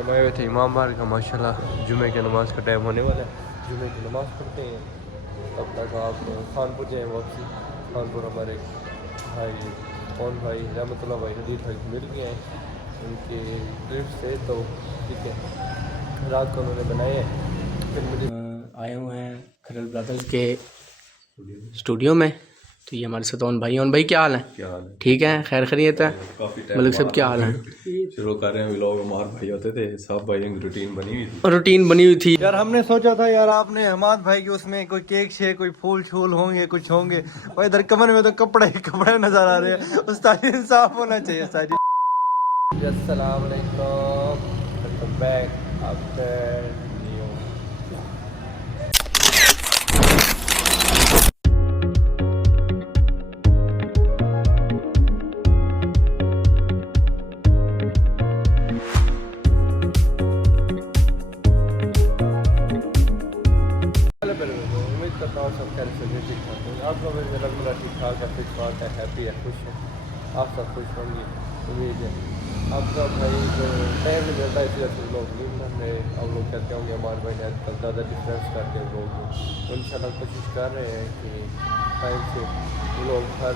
हम आए हुए थे इमाम बार का माशाल्लाह जुमे की नमाज़ का टाइम होने वाला है। जुमे की नमाज़ पढ़ते हैं तब तक आप खानपुर जाएँ वापसी। खानपुर हमारे भाई कौन भाई रहमतुल्लाह भाई हदीद भाई मिल गए हैं उनके ट्रिप से, तो ठीक है रात को उन्होंने बनाए हैं। फिर मुझे आए हुए हैं खरल ब्रदर्स के स्टूडियो में। तो ये हमारे सतौन भाई हैं। भाई क्या हाल है? ठीक है, खैर खैरियत है? मलिक साहब क्या हाल है? शुरू कर रहे हैं व्लॉग। हमारे भाई होते थे सब भाई रूटीन बनी हुई थी। रूटीन बनी हुई थी यार हमने सोचा था यार आपने हमाद भाई के उसमें कोई केक शेक कोई फूल छूल होंगे कुछ होंगे, और इधर कमर में तो कपड़े ही कपड़े नजर आ रहे हैं। उस्ताद इंसाफ होना चाहिए सारी। अस्सलाम वालेकुम, वेलकम बैक आफ्टर न्यू। उम्मीद करता हूँ सब खैर से ठीक ठाक होंगे। आप लोग मेरा ठीक ठाक है, फिट फाट है, हैप्पी है, खुश है। आप सब खुश होंगे उम्मीद है। आप सब भाई जो टाइम नहीं मिलता इसलिए फिर लोग नहीं बन रहे। अब लोग कहते होंगे हमारे भाई ने आजकल ज़्यादा डिफरेंस करके लोग तो इंशाल्लाह कोशिश कर रहे हैं कि टाइम से लोग हर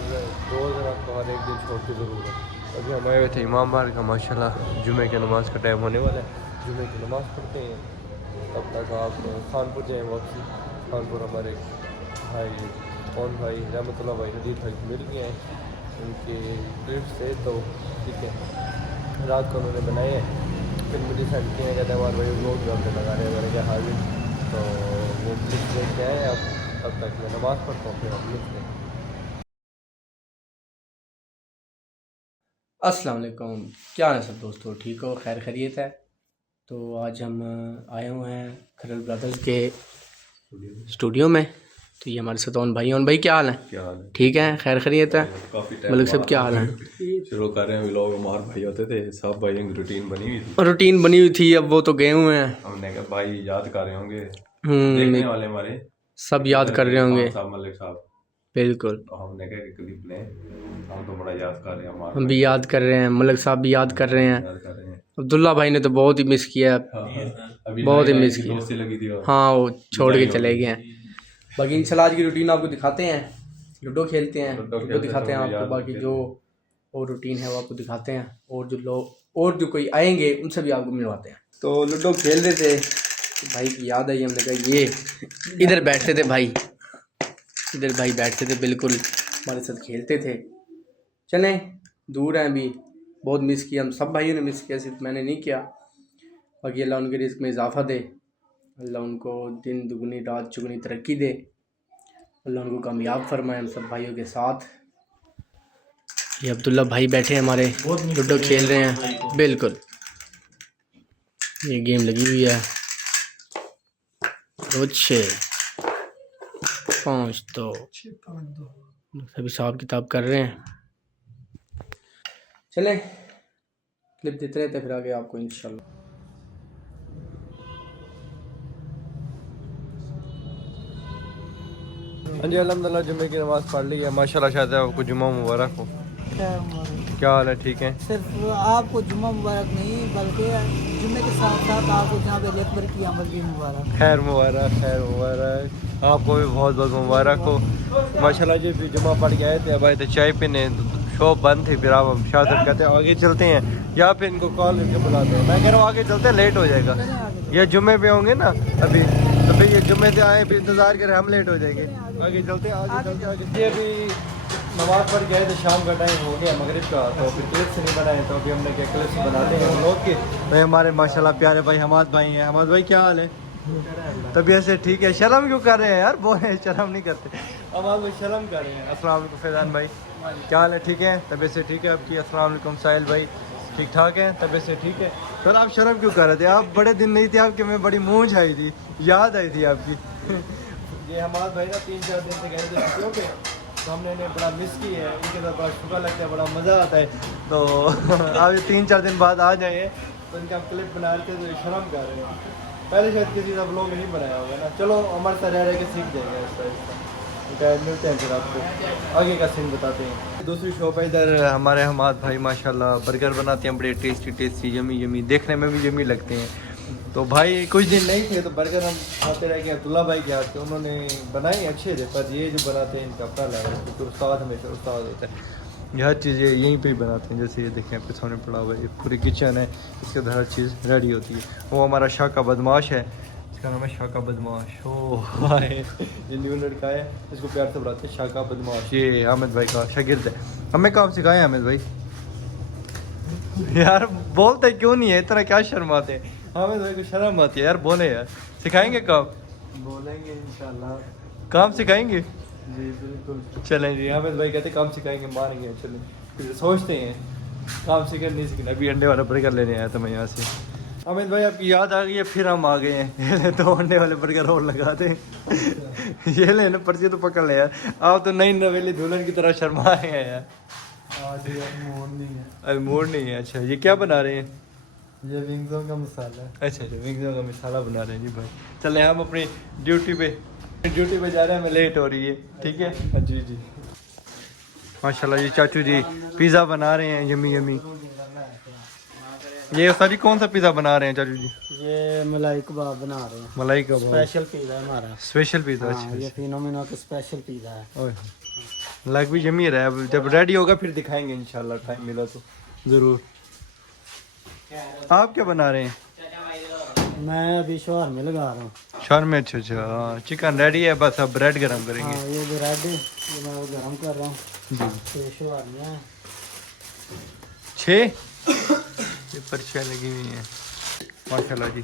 रोज़ रात को हर एक दिन छोड़ के ज़रूर है। अभी हम आए हुए थे इमाम बार का माशाल्लाह जुमे की नमाज़ का टाइम होने वाला है। जुमे की नमाज़ पढ़ते हैं तब तक आप खानपुर जाएँ वापसी। खानपुर हमारे भाई कौन भाई रहमतुल्लाह भाई हदीद भाई मिल गए हैं उनके ट्रिप से, तो ठीक है रात को उन्होंने बनाए हैं। फिर मुझे सेंड किए हैं, कहते हैं हमारे भाई लोग जो अपने लगा रहे हैं। मैंने क्या हाजिर, तो वो क्लिप लेके आए। अब तब तक मैं नमाज़ पढ़ता हूँ फिर हम लिखते हैं। अस्सलाम वालेकुम, क्या हाल है सब दोस्तों? ठीक हो, खैर खैरियत है? तो आज हम आए हुए हैं खरल ब्रदर्स के स्टूडियो में। तो ये हमारे सतौन भाई हैं। भाई क्या हाल है? ठीक है, खैर खैरियत है? मलिक साहब क्या हाल है? शुरू कर रहे हैं व्लॉग। हमारे भाई होते थे सब भाई रूटीन बनी हुई थी। रूटीन बनी हुई थी, अब वो तो गए हुए हैं। हमने कहा भाई याद कर रहे होंगे, देखने वाले हमारे सब याद कर रहे होंगे मलिक साहब। बिल्कुल, तो हमने कहा क्लिप लें, हम तो बड़ा याद कर रहे हैं। हमारे हम भी याद कर रहे हैं, मलिक साहब भी याद कर रहे हैं। याद कर रहे हैं। अब्दुल्ला भाई ने तो बहुत ही मिस किया, बहुत ही मिस किया। दोस्ती लगी थी हाँ, वो छोड़ के चले गए हैं। बाकी इंशाल्लाह आज की रूटीन आपको दिखाते हैं, लूडो खेलते हैं, लूडो दिखाते हैं आपको। बाकी जो और रूटीन है वो आपको दिखाते हैं, और जो लोग और जो कोई आएंगे उनसे भी आपको मिलवाते हैं। तो लूडो खेल रहे थे तो भाई की याद आई, हमने कहा ये इधर बैठते थे भाई, इधर भाई बैठते थे बिल्कुल हमारे साथ खेलते थे। चलें, दूर हैं अभी, बहुत मिस किया, हम सब भाइयों ने मिस किया, सिर्फ मैंने नहीं किया। बाकी अल्लाह उनके रिस्क में इजाफ़ा दे, अल्लाह उनको दिन दुगनी रात चुगनी तरक्की दे, अल्लाह उनको कामयाब फरमाए हम सब भाइयों के साथ। ये अब्दुल्ला भाई बैठे हैं हमारे, लूडो खेल रहे हैं बिल्कुल। ये गेम लगी हुई है, 2 6 5 2 सभी हिसाब किताब कर रहे हैं। चलें, क्लिप देते रहते फिर आगे आपको इंशाल्लाह। हाँ जी, अल्हम्दुलिल्लाह जुम्मे की नमाज़ पढ़ ली है माशाल्लाह। शायद आपको जुम्मा मुबारक हो। क्या हाल है? ठीक है। सिर्फ आपको जुम्मा मुबारक नहीं बल्कि जुम्मे के साथ साथ आपको जनाब अकबर की आमद भी मुबारक। खैर मुबारक, खैर मुबारक, आपको भी बहुत बहुत मुबारक हो माशाल्लाह। जी भी जुम्मा पढ़ के आए थे, अब आए थे चाय पीने, शॉप बंद थी। फिर आप हम शाह कहते हैं आगे चलते हैं, या फिर इनको कॉल करके बुलाते हैं। मैं कह रहा हूँ आगे चलते हैं, लेट हो जाएगा। ये जुम्मे पे होंगे ना अभी, तो फिर ये जुम्मे से आए फिर इंतज़ार करें, हम लेट हो जाएंगे। आगे चलते हैं, आगे चलते हैं। ये अभी नमाज़ पढ़ गए थे, शाम का टाइम हो गया मगरिब का, तो फिर क्लिप्स नहीं बनाए, तो अभी हमने क्या क्लिप्स बनाते हैं लोग के। भाई हमारे माशाल्लाह प्यारे भाई हमाद भाई हैं। हमाद भाई क्या हाल है? तबीयत से ठीक है? शर्म क्यों कर रहे हैं यार? बोले शर्म नहीं करते। हमाद भाई शर्म कर रहे हैं। अस्सलाम वालेकुम फैज़ान भाई, क्या हाल है? ठीक है, तबीयत से ठीक है आपकी? अस्सलाम वालेकुम साहिल भाई, ठीक ठाक है, तबीयत से ठीक है? फिर आप शर्म क्यों कर रहे थे? आप बड़े दिन नहीं थे आपके, मैं बड़ी मूंछ आई थी, याद आई थी आपकी। ये हमाद भाई ना 3-4 दिन से गए थे छुट्टियों पे, तो हमने इन्हें बड़ा मिस की है। इनके साथ बड़ा शुक्र लगता है, बड़ा मज़ा आता है। तो अब 3-4 दिन बाद आ जाए तो इनका क्लिप बना रहे थे, तो ये शर्म कर रहे हैं। पहले शायद किसी का ब्लॉग नहीं बनाया होगा ना। चलो हमारे साथ रह के सीख जाएगा इसका। मिलते हैं फिर आपको आगे का सीन बताते हैं। दूसरी शॉप है इधर हमारे हमाद भाई माशाल्लाह बर्गर बनाते हैं, बड़े टेस्टी टेस्टी यमी यमी, देखने में भी यमी लगते हैं। तो भाई कुछ दिन नहीं थे तो बर्गर हम खाते रह गए अब्दुल्ला भाई के हाथ से, उन्होंने बनाए अच्छे थे, पर ये जो बनाते हैं इनका अपना लेवल, क्योंकि उस्ताद हमेशा उस्ताद होता है। ये हर चीज़ें यहीं पे ही बनाते हैं, जैसे ये देखें पे सामने पड़ा हुआ है, ये पूरी किचन है, इसके अंदर हर चीज़ रेडी होती है। वो हमारा शाह का बदमाश है, इसका नाम है शाह का बदमाश। ओ हाय, ये न्यू लड़का है, इसको प्यार से बुलाते हैं शाह का बदमाश। ये हामिद भाई का शागिर्द है। हमें काम सिखाए हामिद भाई? यार बोलते क्यों नहीं है इतना, क्या शर्माते हैं? हामिद भाई को शर्म आती है यार, बोले यार। सिखाएंगे काम? बोलेंगे इंशाल्लाह। काम सिखाएंगे? जी बिल्कुल। चलें जी, हामिद भाई कहते काम सिखाएंगे, मारेंगे। चलें फिर सोचते हैं काम सीखना नहीं सीखना। अभी अंडे वाला बर्गर लेने आया था मैं यहाँ से। हामिद भाई आपकी याद आ गई है, फिर हम आ गए हैं। तो अंडे वाले बर्गर और लगाते हैं। ये ले ना पर्ची तो पकड़ ले यार, आप तो नई नवेली दुल्हन की तरह शर्माए हैं यार। आज यार मूड नहीं है। अरे मूड नहीं है? अच्छा ये क्या बना रहे हैं? ये विंग्सों का मसाला है। अच्छा विंग्सों का मसाला बना रहे हैं जी भाई। चले हम अपनी ड्यूटी पे जा रहे हैं, हमें लेट हो रही है, ठीक है जी जी। माशाल्लाह ये चाचू जी पिज़्ज़ा बना रहे हैं, यमी यमी। ये सारी कौन सा पिज़्ज़ा बना रहे हैं चाचू जी? ये मलाई कबाब बना रहे हैं, मलाई कबाब स्पेशल पिज़्ज़ा है हमारा। Special pizza? हाँ, अच्छा ये फिनोमिनो का स्पेशल पिज़्ज़ा है। ओए लग भी यमी रहा है। अब जब रेडी होगा फिर दिखाएंगे इंशाल्लाह, टाइम मिला तो ज़रूर। आप क्या बना रहे हैं? मैं अभी शोहर में लगा रहा हूँ। शोर में? अच्छा अच्छा हाँ, चिकन रेडी है, बस अब ब्रेड गरम करेंगे। हाँ ये ब्रेड ये मैं वो गरम कर रहा हूँ जी। शोहर में है 6 ये पर्चियाँ लगी हुई हैं माशाल्लाह जी।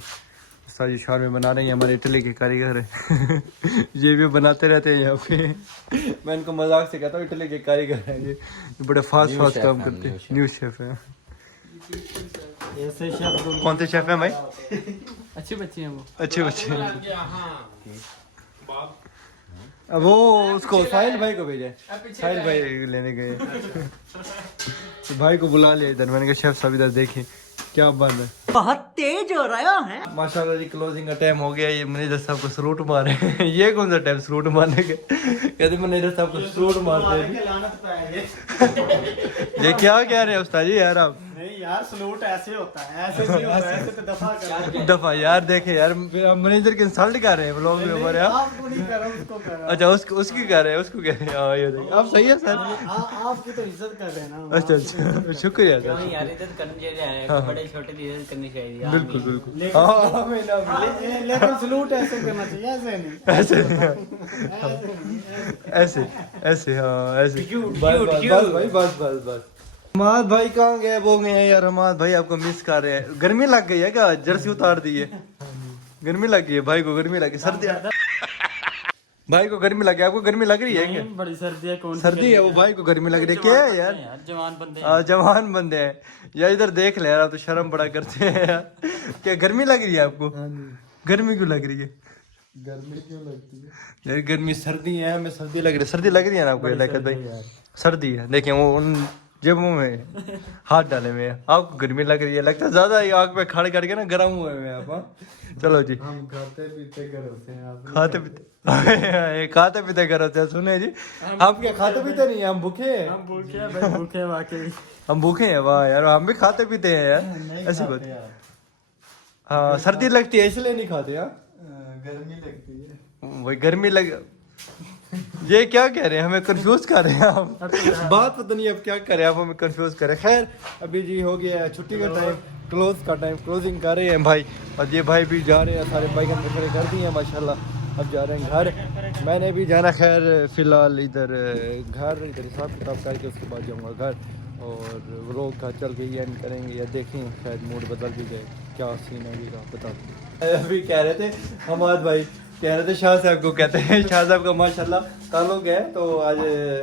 साजी शोर में बना रहे हैं, हमारे इटली के कारीगर हैं। ये भी बनाते रहते हैं यहाँ पे। मैं इनको मजाक से कहता हूँ इटली के कारीगर हैं ये बड़े फास्ट फास्ट काम करते हैं। न्यू शेफ है। ऐसे शेफ कौन से शेफ हैं भाई? अच्छे बच्चे हैं वो। अच्छे बच्चे हैं। अब वो उसको साहिल भाई को भेजा, साहिल भाई लेने गए। तो भाई को बुला लिया इधर, मैंने कहा शेफ साहब इधर देखिए क्या बन है। बहुत तेज हो रहा है माशाल्लाह जी क्लोजिंग का टाइम हो गया। ये मैनेजर साहब को सलूट मारे। ये कौन सा टाइम सलूट मारने के? कहते मैनेजर साहब को सलूट मारते हैं। ये क्या कह रहे हैं उस्ताद जी यार आप? नहीं यार सलूट ऐसे होता है, ऐसे नहीं होता है, ऐसे तो दफा कर दफा यार देखे यार, मैनेजर के इंसल्ट कर रहे हैं लोग भी हमारे। आपको नहीं कर रहा उसको कर रहा। अच्छा उसकी कर रहे हैं, उसको कह रहे हैं। हाँ ये देखिए आप सही है सर। आपकी तो इज्जत कर रहे हैं ना। अच्छा अच्छा शुक्रिया सर। यार इज्जत करनी चाहिए, बड़े छोटे की इज्जत करनी चाहिए। बिल्कुल बिल्कुल हाँ हमें ना मिले। लेकिन सलूट ऐसे करना चाहिए, ऐसे नहीं। ऐसे ऐसे हाँ ऐसे। बस भाई बस। हमाद भाई कहाँ गए? वो गए हैं यार। हमाद भाई आपको मिस कर रहे हैं। गर्मी लग गई है क्या? जर्सी उतार दी है। गर्मी लग गई है भाई को, गर्मी लगी, सर्दी भाई को गर्मी लगी। आपको गर्मी लग रही है क्या? बड़ी सर्दी है। कौन सर्दी है? वो भाई को गर्मी लग रही है। क्या है यार? जवान बंदे जवान बंदे हैं यार। इधर देख ले यार, आप तो शर्म बड़ा करते हैं यार। क्या गर्मी लग रही है आपको? गर्मी क्यों लग रही है? गर्मी क्यों लगती है यार गर्मी सर्दी है, हमें सर्दी लग रही है। सर्दी लग रही है ना आपको? लियाकत भाई सर्दी है। देखिए वो उन जेबों में हाथ डाले हुए हैं। आपको गर्मी लग रही है, लगता है ज्यादा ही आग पे खड़े करके ना गर्म हुए हैं आप। हाँ? चलो जी हम खाते पीते घर होते हैं आप खाते पीते घर होते हैं। सुने जी हम क्या खाते पीते नहीं हैं, हम भूखे हैं। हम भूखे हैं भाई, भूखे वाकई हम भूखे हैं। वाह यार हम भी खाते पीते हैं यार, ऐसी बात। हाँ सर्दी लगती है इसलिए नहीं खाते। हाँ गर्मी लगती है। वही गर्मी लग। ये क्या कह रहे हैं? हमें कंफ्यूज कर रहे हैं आप। बात पता नहीं अब क्या कर रहे हैं आप, हमें कंफ्यूज कर रहे हैं। खैर अभी जी हो गया छुट्टी का टाइम, क्लोज का टाइम, क्लोजिंग कर रहे हैं भाई। और ये भाई भी जा रहे हैं, सारे भाई हम खड़े कर दिए हैं माशाल्लाह। अब जा रहे हैं घर, मैंने भी जाना। खैर फिलहाल इधर घर इधर हिसाब किताब करके उसके बाद जाऊँगा घर। और व्लॉग का चल के एंड करेंगे या देखें शायद मूड बदल भी जाए, क्या सीन है बता। अभी कह रहे थे हमाद भाई, कह रहे थे शाह साहब को, कहते हैं शाह साहब का माशाल्लाह ताल्लुक है। तो आज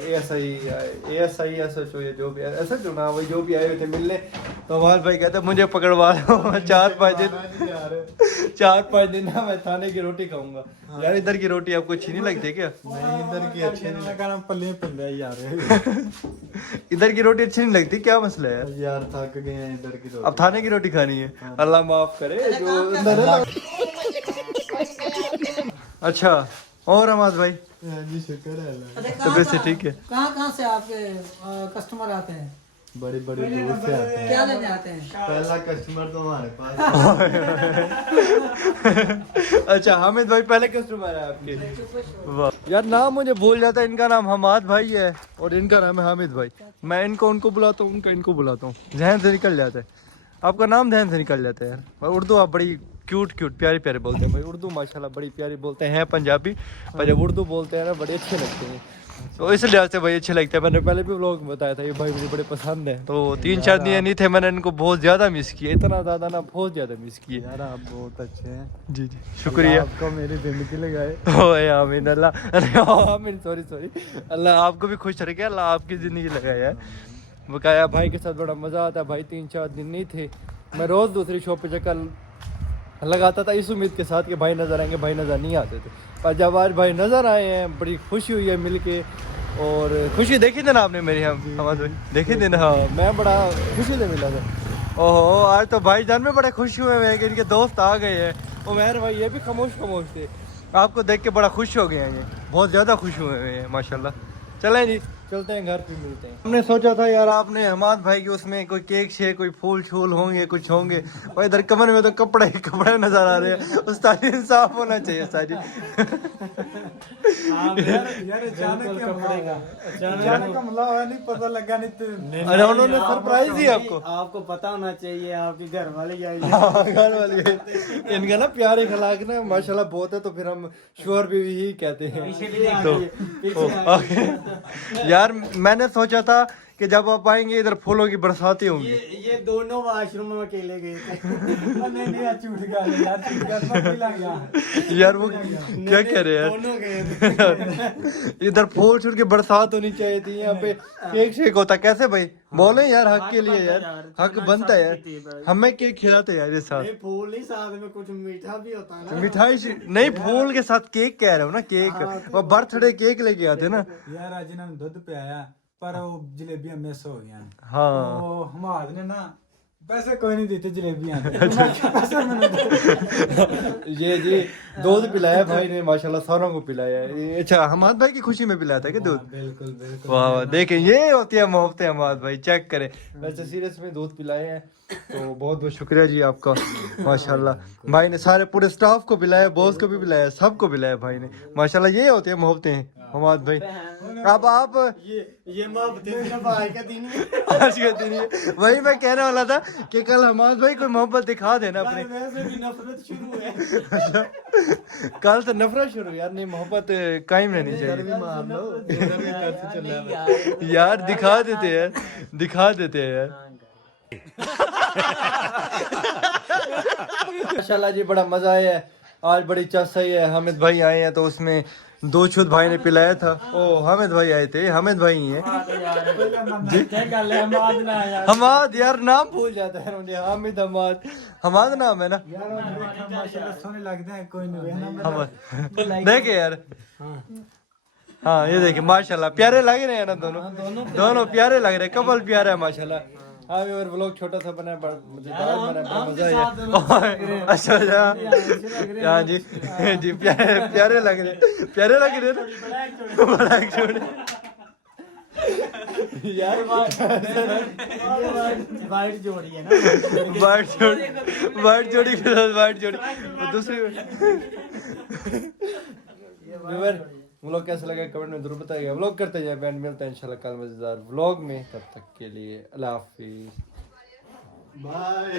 ASI SHO या जो भी ऐसा जो ना वही जो भी आए हुए थे मिलने, तो हमारे भाई कहते मुझे पकड़वा लो 4-5 दिन ना मैं थाने की रोटी खाऊंगा। यार इधर की रोटी आपको अच्छी नहीं लगती क्या? नहीं इधर की अच्छी नहीं लगा ना, पल्ले यार। इधर की रोटी अच्छी नहीं लगती, क्या मसला है यार थक गए हैं इधर की रोटी। अब थाने की रोटी खानी है? अल्लाह माफ करे जो अंदर है। अच्छा और हमाद भाई जी शुक्र है अल्लाह। तबीयत से ठीक है? कहाँ से आपके कस्टमर आते हैं? बड़ी बड़ी दूर से आते हैं। क्या लेने आते हैं? पहला कस्टमर तो हमारे पास। अच्छा हामिद भाई पहले कस्टमर है आपके? वाह यार नाम मुझे भूल जाता है। इनका नाम हमाद भाई है और इनका नाम है हामिद भाई। मैं इनको उनको बुलाता हूँ, उनका इनको बुलाता हूँ, जहन से निकल जाता है। आपका नाम ध्यान से निकल जाता है यार। और उर्दू आप बड़ी क्यूट प्यारी प्यारे बोलते हैं भाई। उर्दू माशाल्लाह बड़ी प्यारी बोलते हैं पंजाबी, पर जब उर्दू बोलते हैं ना बड़े अच्छे लगते हैं। तो इस लिहाज से भाई अच्छे लगते हैं। मैंने पहले भी व्लॉग में बताया था ये भाई मुझे बड़े पसंद है। तो 3-4 दिन नहीं थे, मैंने इनको बहुत ज़्यादा मिस किया, इतना ज़्यादा ना बहुत ज़्यादा मिस किया। यार आप बहुत अच्छे हैं। जी जी शुक्रिया। आपको मेरी जिंदगी लगाए। ओए आमीन अल्लाह आमीन सॉरी अल्लाह आपको भी खुश रखे, अल्लाह आपकी ज़िंदगी लगाया है। बकाया भाई के साथ बड़ा मज़ा आता है भाई। 3-4 दिन नहीं थे, मैं रोज़ दूसरी शॉप पे चक्कर लगाता था इस उम्मीद के साथ कि भाई नज़र आएंगे, भाई नज़र नहीं आते थे। पर जब आज भाई नज़र आए हैं बड़ी खुशी हुई है मिल के। और खुशी देखी थी ना आपने मेरी? हम देखी थी ना? हाँ मैं बड़ा खुशी से मिला था। ओहो आज तो भाईजान में बड़े खुश हुए हैं कि इनके दोस्त आ गए हैं। उमैर भाई ये भी खामोश थे, आपको देख के बड़ा खुश हो गए हैं, ये बहुत ज़्यादा खुश हुए हैं माशाल्लाह। चलें जी चलते हैं घर पे मिलते हैं। हमने सोचा था यार आपने हमाद भाई की उसमें कोई केक शेक कोई फूल छूल होंगे कुछ होंगे, और इधर कमरे में तो कपड़े नजर आ रहे हैं। उस्ताद इंसाफ होना चाहिए सारी। अचानक हमला हुआ, नहीं पता लगा नहीं। अरे उन्होंने सरप्राइज दिया आपको? आपको पता होना चाहिए आपकी घर वाली आई। हाँ घर वाली आई। इनका ना प्यारे खलाक ना माशाल्लाह बहुत है, तो फिर हम श्योर भी ही कहते हैं। तो यार मैंने सोचा था कि जब आप आएंगे इधर फूलों की बरसातें होंगी। ये दोनों वॉशरूम में अकेले गए थे। नहीं झूठ यार वो क्या कह रहे हैं दोनों गए यार। इधर फूल छूल की बरसात होनी चाहिए थी, यहाँ पे केक शेक होता। कैसे भाई बोले यार हक के लिए यार, हक बनता है यार, हमें केक खिलाते यार ये साथ। फूल ही साथ में कुछ मीठा भी होता है ना। मिठाई नहीं फूल के साथ केक कह रहे हो ना, केक और बर्थडे केक लेके आते ना यार आज इन्होंने दूध पियाया पर वो जलेबियां मिस हो गई। हाँ वो हमारे ने ना पैसे कोई नहीं देते जलेबियां। ये जी दूध पिलाया भाई ने माशाल्लाह, सारों को पिलाया है। अच्छा हमाद भाई की खुशी में पिलाया था क्या दूध? बिल्कुल बिल्कुल। वाह वाह देखें ये होती है मोहब्बत हमाद भाई, चेक करें। वैसे सीरियस में दूध पिलाए हैं तो बहुत बहुत शुक्रिया जी आपका माशाल्लाह। भाई ने सारे पूरे स्टाफ को पिलाया, बॉस को भी पिलाया, सबको पिलाया भाई ने माशाल्लाह। ये होती है मोहब्बतें हमाद भाई। अब आप ये मोहब्बत भाई का दिन है। आज का दिन है, वही मैं कहने वाला था कि कल हमाद भाई कोई मोहब्बत दिखा देना अपने। वैसे भी नफरत शुरू है। अच्छा कल से नफरत शुरू यार, नहीं मोहब्बत कायम रहनी चाहिए मार लो। यार। दिखा देते हैं यार। माशाल्लाह जी बड़ा मजा आया है आज, बड़ी चस आई है। हामिद भाई आए हैं तो उसमें दो छुद भाई ने पिलाया था। ओ हामिद भाई आए थे, हामिद भाई ही है हमाद यार, नाम भूल जाता है उन्हें। हामिद हमाद नाम है ना। माशाल्लाह सोने लगते हैं, कोई नहीं हमाद देखे यार। हाँ ये देखिए माशाल्लाह प्यारे लग रहे हैं ना दोनों प्यारे लग रहे हैं, कपल प्यारा है माशाल्लाह। हाँ और व्लॉग छोटा सा बनाया, मजेदार बनाया, मजा आया। अच्छा हाँ जी जी प्यारे लग रहे यार। वाइट जोड़ी है ना। वाइट जोड़ी के साथ वाइट जोड़ी दूसरी। व्लॉग कैसा लगा कमेंट में जरूर बताइएगा। व्लॉग करते जाए, बैंड मिलता है इंशाल्लाह कल मजेदार व्लॉग में। तब तक के लिए अल्लाह हाफिज, बाय।